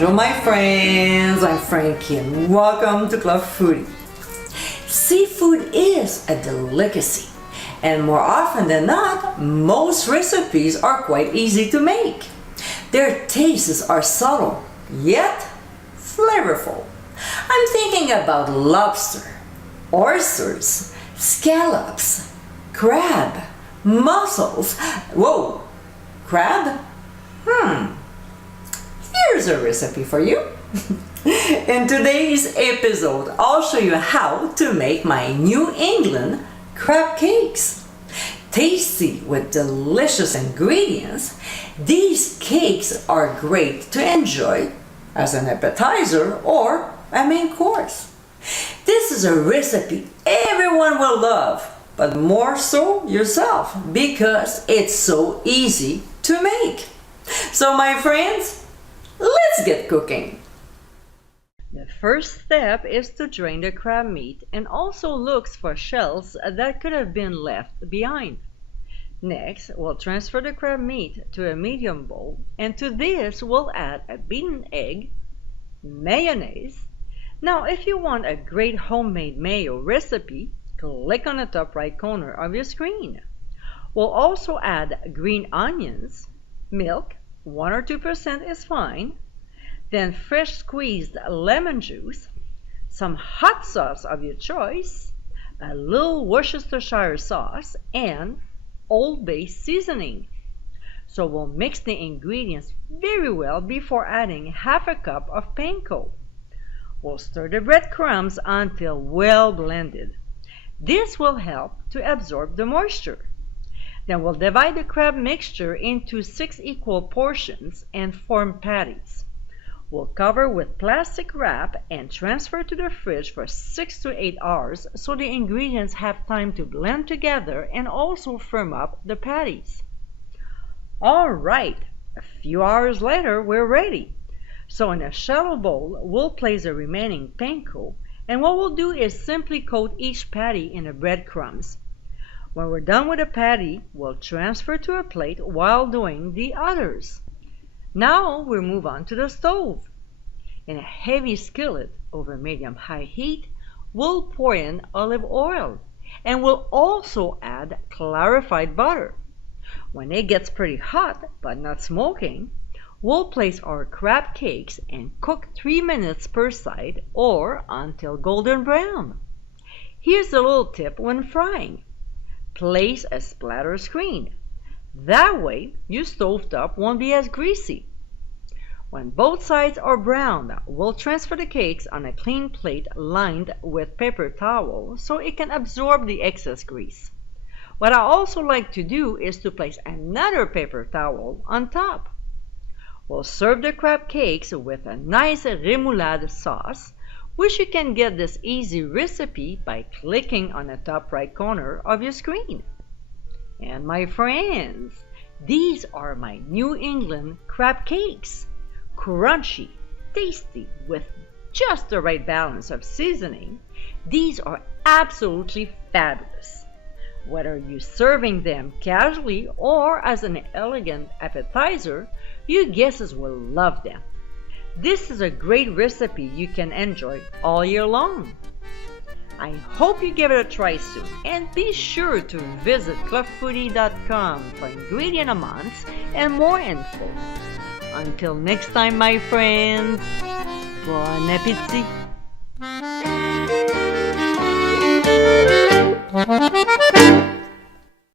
Bonjour my friends, I'm Frankie and welcome to Club Foodie. Seafood is a delicacy and more often than not, most recipes are quite easy to make. Their tastes are subtle, yet flavorful. I'm thinking about lobster, oysters, scallops, crab, mussels. Whoa, crab? Here's a recipe for you. In today's episode, I'll show you how to make my New England crab cakes. Tasty with delicious ingredients, these cakes are great to enjoy as an appetizer or a main course. This is a recipe everyone will love, but more so yourself because it's so easy to make. So my friends, let's get cooking. The first step is to drain the crab meat and also look for shells that could have been left behind. Next, we'll transfer the crab meat to a medium bowl, and to this we'll add a beaten egg, mayonnaise. Now if you want a great homemade mayo recipe, click on the top right corner of your screen. We'll also add green onions, milk, 1 or 2% is fine, then fresh squeezed lemon juice, some hot sauce of your choice, a little Worcestershire sauce, and Old Bay seasoning. So we'll mix the ingredients very well before adding half a cup of panko. We'll stir the breadcrumbs until well blended. This will help to absorb the moisture. Then we'll divide the crab mixture into 6 equal portions and form patties. We'll cover with plastic wrap and transfer to the fridge for 6 to 8 hours so the ingredients have time to blend together and also firm up the patties. Alright, a few hours later we're ready. So in a shallow bowl we'll place the remaining panko, and what we'll do is simply coat each patty in the breadcrumbs. When we're done with the patty, we'll transfer to a plate while doing the others. Now we'll move on to the stove. In a heavy skillet over medium-high heat, we'll pour in olive oil, and we'll also add clarified butter. When it gets pretty hot but not smoking, we'll place our crab cakes and cook 3 minutes per side or until golden brown. Here's a little tip when frying. Place a splatter screen. That way your stovetop won't be as greasy. When both sides are brown, we'll transfer the cakes on a clean plate lined with paper towel so it can absorb the excess grease. What I also like to do is to place another paper towel on top. We'll serve the crab cakes with a nice remoulade sauce, which you can get this easy recipe by clicking on the top right corner of your screen. And my friends, these are my New England crab cakes. Crunchy, tasty, with just the right balance of seasoning, these are absolutely fabulous. Whether you're serving them casually or as an elegant appetizer, your guests will love them. This is a great recipe you can enjoy all year long. I hope you give it a try soon, and be sure to visit clubfoodie.com for ingredient amounts and more info. Until next time, my friends, bon appétit!